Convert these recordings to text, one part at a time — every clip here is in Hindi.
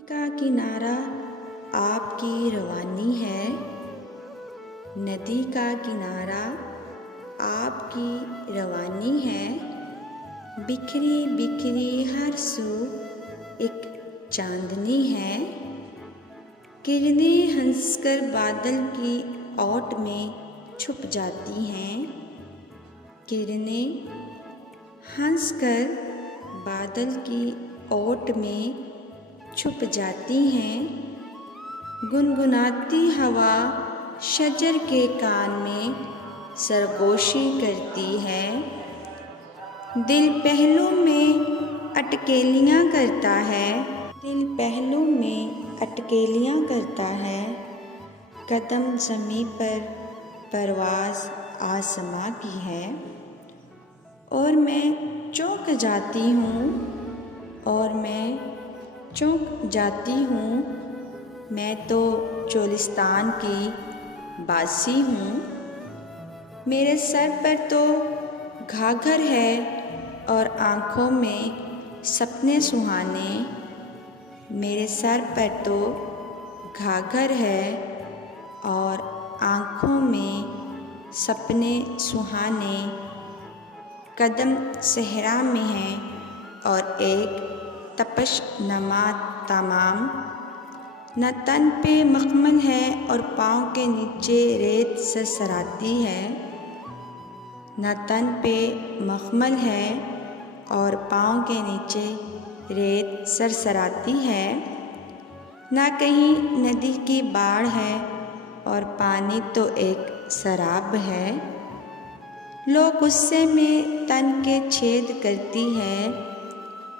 का किनारा आपकी रवानी है, नदी का किनारा आपकी रवानी है। बिखरी बिखरी हर सू एक चांदनी है। किरणें हंसकर बादल की ओट में छुप जाती हैं। किरणें हंसकर बादल की ओट में छुप जाती हैं। गुनगुनाती हवा शजर के कान में सरगोशी करती है। दिल पहलू में अटकेलियाँ करता है। दिल पहलू में अटकेलियाँ करता है। कदम ज़मीं पर परवाज़ आसमां की है। और मैं चौंक जाती हूँ, और मैं चौंक जाती हूँ। मैं तो चोलिस्तान की बासी हूँ। मेरे सर पर तो घाघर है और आँखों में सपने सुहाने। मेरे सर पर तो घाघर है और आँखों में सपने सुहाने। कदम सहरा में है और एक तपश नमा तमाम। न तन पे मखमल है और पाँव के नीचे रेत सरसराती है। न तन पे मखमल है और पाँव के नीचे रेत सरसराती है। न कहीं नदी की बाढ़ है और पानी तो एक शराब है। लो गुस्से में तन के छेद करती है।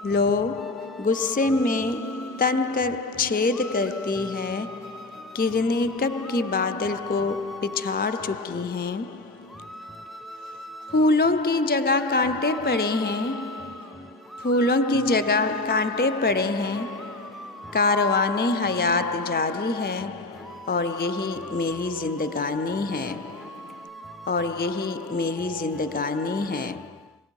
लो गुस्से में तन कर छेद करती है। किरणें कब की बादल को पिछाड़ चुकी हैं। फूलों की जगह कांटे पड़े हैं। फूलों की जगह कांटे पड़े हैं। कारवाने हयात जारी है और यही मेरी जिंदगानी है। और यही मेरी जिंदगानी है।